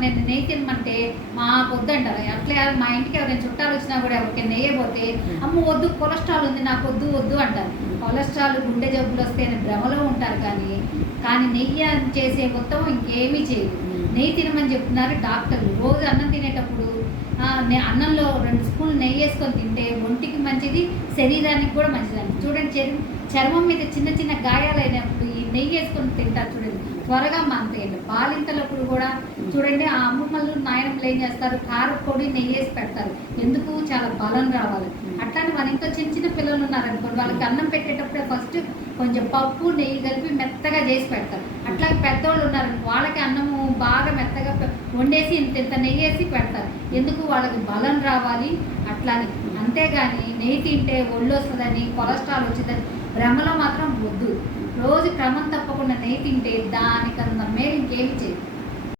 ఎవరినైనా నెయ్యి తినమంటే మాకు వద్దంటారు. అట్లే మా ఇంటికి ఎవరైనా చుట్టాలు వచ్చినా కూడా ఎవరికి నెయ్యపోతే అమ్మ వద్దు కొలెస్ట్రాల్ ఉంది నాకు వద్దు వద్దు అంటారు. కొలెస్ట్రాల్ గుండె జబ్బులు వస్తే అని భ్రమలో ఉంటారు. కానీ నెయ్యి చేసే మొత్తం ఇంకేమీ చేయదు. నెయ్యి తినమని చెప్తున్నారు డాక్టర్లు. రోజు అన్నం తినేటప్పుడు అన్నంలో 2 స్పూన్లు నెయ్యి వేసుకొని తింటే ఒంటికి మంచిది, శరీరానికి కూడా మంచిదండి. చూడండి, చర్మం మీద చిన్న చిన్న గాయాలైనప్పుడు ఈ నెయ్యి వేసుకొని తింటారు చూడండి, త్వరగా మాంతేయండి. బాలింతలప్పుడు కూడా చూడండి, ఆ అమ్మమ్మలు నాయనమ్మలు ఏం చేస్తారు, కారపొడి నెయ్యి వేసి పెడతారు. ఎందుకు? చాలా బలం రావాలి. అట్లానే మన ఇంట్లో చిన్న చిన్న పిల్లలు ఉన్నారనుకోండి, వాళ్ళకి అన్నం పెట్టేటప్పుడే ఫస్ట్ కొంచెం పప్పు నెయ్యి కలిపి మెత్తగా చేసి పెడతారు. అట్లాగే పెద్దవాళ్ళు ఉన్నారనుకో, వాళ్ళకి అన్నము బాగా మెత్తగా వండేసి ఇంత నెయ్యి వేసి పెడతారు. ఎందుకు? వాళ్ళకి బలం రావాలి. అట్లానే అంతేగాని నెయ్యి తింటే ఒళ్ళు వస్తుందని, కొలెస్ట్రాల్ వచ్చిందని భ్రమలో మాత్రం వద్దు. రోజు క్రమం తప్పకుండా నెయ్యి తింటే దానికన్నా మేలు ఇంకేమి చేయదు.